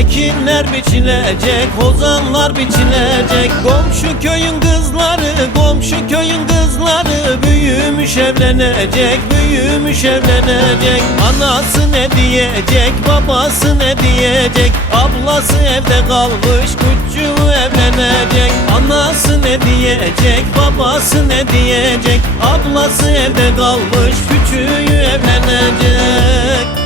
Ekinler biçilecek, hozanlar biçilecek. Komşu köyün kızları, komşu köyün kızları. Büyümüş evlenecek, büyümüş evlenecek. Anası ne diyecek, babası ne diyecek? Ablası evde kalmış, küçüğü evlenecek. Anası ne diyecek, babası ne diyecek? Ablası evde kalmış, küçüğü evlenecek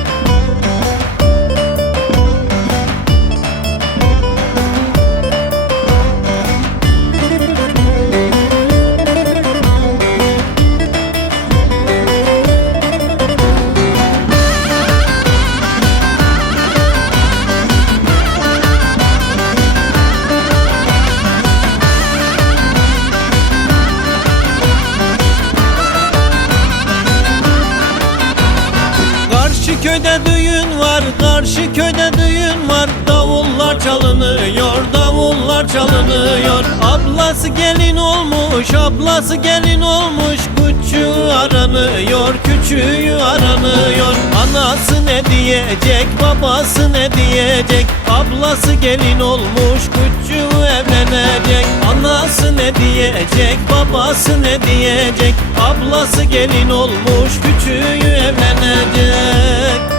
köyde düğün var, karşı köyde düğün var. Davullar çalınıyor, davullar çalınıyor. Ablası gelin olmuş, ablası gelin olmuş. Küçüğü aranıyor, küçüğü aranıyor. Anası ne diyecek, babası ne diyecek? Ablası gelin olmuş, küçüğü diyecek, babası ne diyecek? Ablası gelin olmuş, küçüğü evlenecek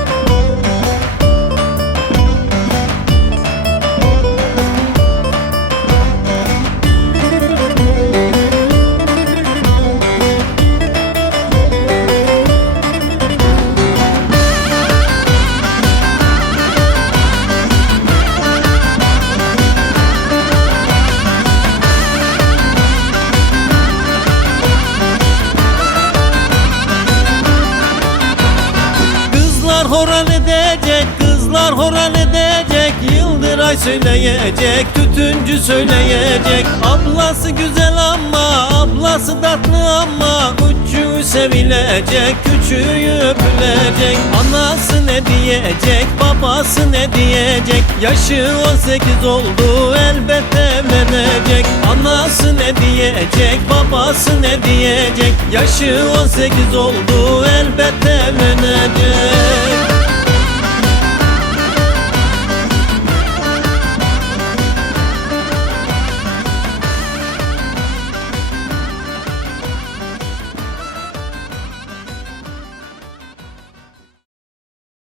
horan edecek, kızlar horan edecek. Yıldıray söyleyecek, tütüncü söyleyecek. Ablası güzel ama, ablası tatlı ama. Küçüğü sevilecek, küçüğü öpülecek. Anası ne diyecek, babası ne diyecek? Yaşı 18 oldu elbette evlenecek. Anası ne diyecek, babası ne diyecek? Yaşı 18 oldu elbette